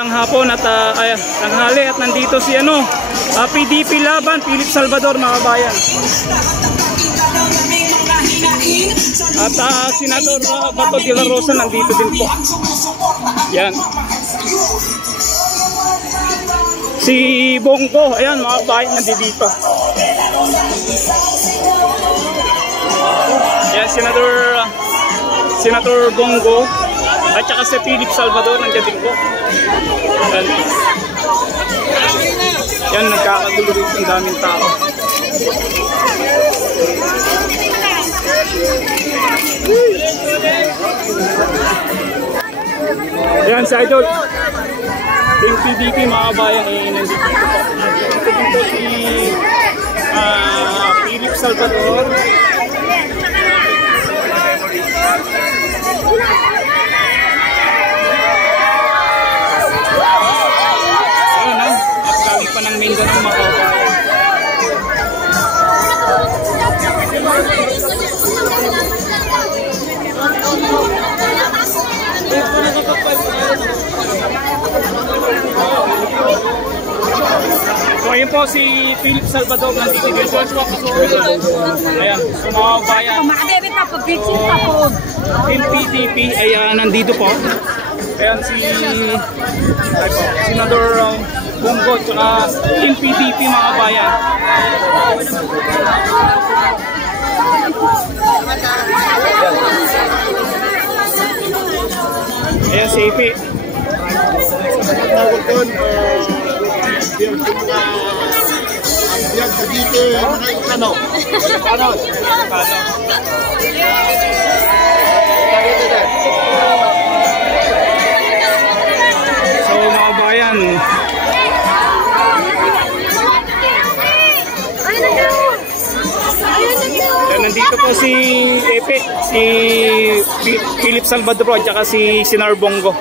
magandang hapon at tanghali at nandito si PDP Laban, Philip Salvador mga kabayan. At Senador Bato de la Rosa nandito din po. Yan. Si Bongo, ayan mga kabayan nandito. Yan, Senator Bongo at saka si Philip Salvador nandiyan din po. Yan, nagkakagulo rin ang daming tao. Yan si Idol yung PDP mga kabayan nandito po. Ito din po si Philip Salvador. Ng Mindanao mga kabayan. So ayun po si Philip Salvador ng PDP. Ayan, so mga kabayan. Yung PDP ay nandito po. Ayan si Senador Bongo at yung PDP mga kabayan. Ayan si AP. So mga kabayan, nandito po si Epe, si Philip Salvador at saka si Senator Bongo.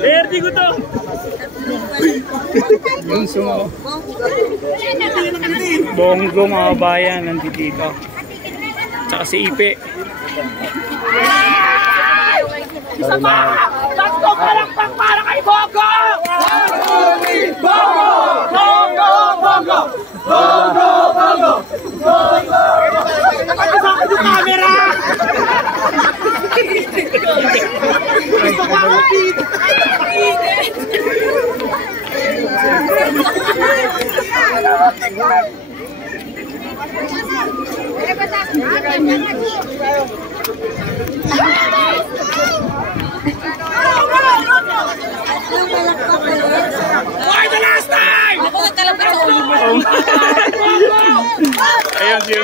Erdi ko to. Yung sumo. Bongo mga bayan nandito. Tsaka si Ipe. Isa pa! Tatlong palakpak para kay Bongo! Bongo! Bongo! Bongo! Bongo! Bongo! Bongo! Nakakasakit yung camera! Gusto ko makapit! Why the last time? Ako nagkalapit sa ulo mo. Ayun siya.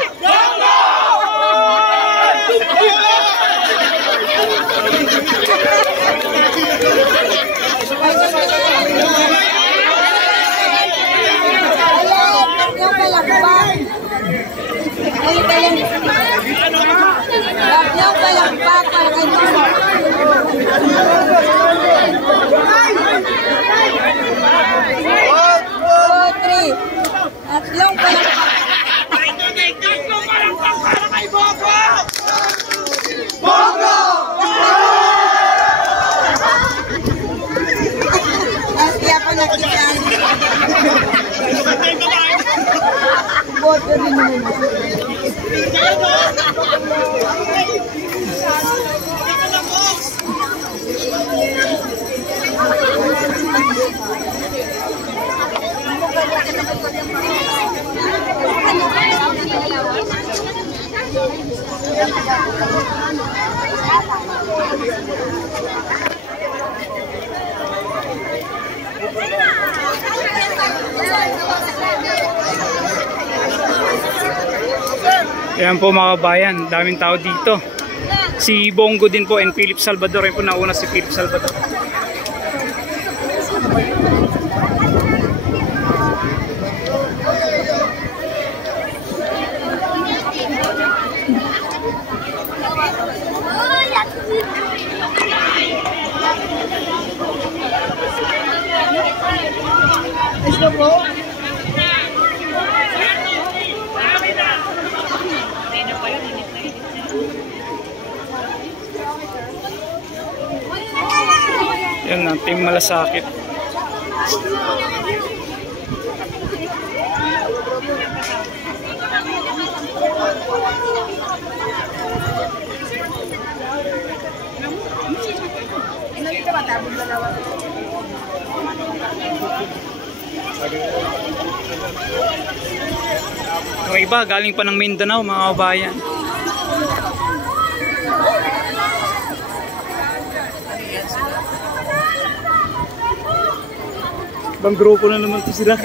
Ayan po mga kabayan, daming tao dito. Si Bongo din po and Philip Salvador. Ayan po, nauna si Philip Salvador. Yan na, Team Malasakit. Yung iba, galing pa ng Mindanao, mga kabayan. Ibang grupo na naman to sila.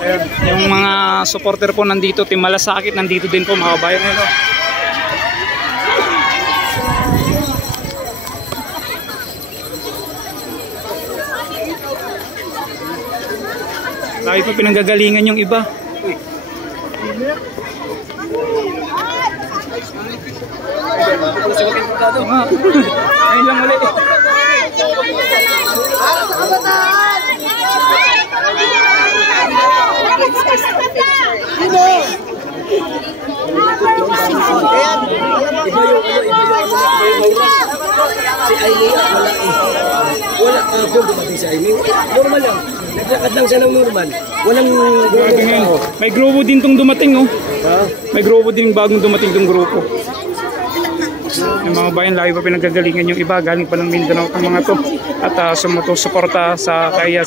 Ayun, yung mga supporter po nandito, Team Malasakit nandito din po mga kabayan. Ayun, lagi pa pinanggagalingan yung iba. Ayun lang ulit. Si Aimee, wala kung dumating si Aimee. Normal lang. Naglakad lang siya ng normal. Walang May grupo din tong dumating, oh. May grupo din bagong dumating tong grupo. Yung mga bayan, lagi pa pinagagalingan yung iba. Galing pa ng Mindanao ang mga to. At sumusuporta sa kaya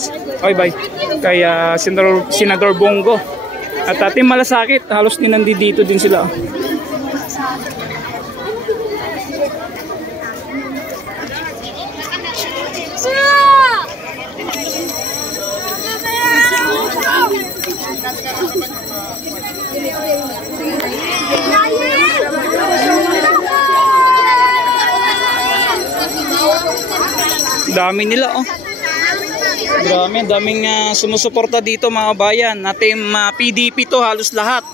Senador Bongo. At Team Malasakit, halos din nandito din sila. Dami nila, oh. Grabe, daming sumusuporta dito mga bayan. Na Team PDP to, halos lahat.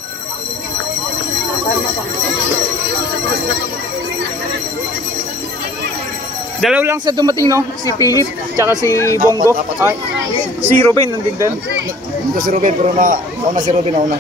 Dalaw lang sa dumating, no? Si Philip, tsaka si Bongo. Ay, si Ruben nandun din. Ito si Ruben, pero nauna si Ruben nauna.